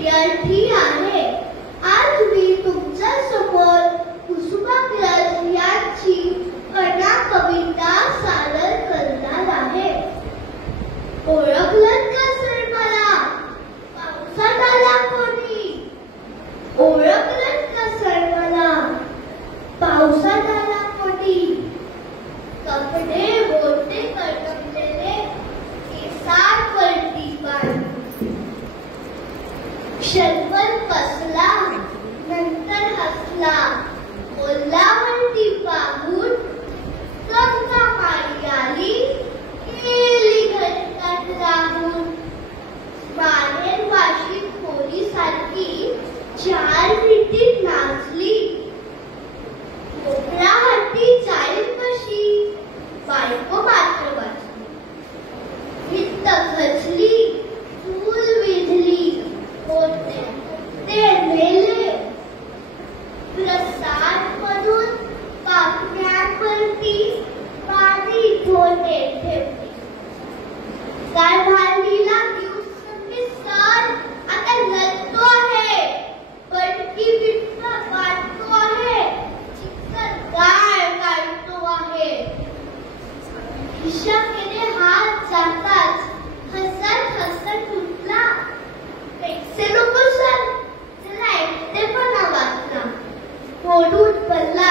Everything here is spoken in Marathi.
विद्यार्थी आहे. आज मी तुमच्या समोर कुसुमाग्रज यांची कणा कविता सादर करणार आहे. ओळखलं का सर मला? पावसात आला कोणी? ओळखलं का सर मला? पावसात आला कोणी? कपडे होते करपलेले, केसांवरती पाणी. क्षणभर बसला, नंतर हसला, ओलावरती पाहून गंगा माई आली, गेली घरकात राहून. बाहेर वाशी खोली सारखी चार विटीत नाचली. मोकळा हाती जाईल कशी, बायको मात्र वाचली. भिंत खचली, चूल विझली, होते ते नेले. प्रसादमधून पापण्यांवरती पाणी धोने ठेवले. काय भांडीला दिवस मी सर आता रडतो आहे, पडकी विठ्ठ वाटतो आहे, चिखल गाळ काढतो आहे. खिशाकडे हात जाताच हसत हसत उठला. पैसे नको सर, चला एकटेपणा वाचला. ओढून पडला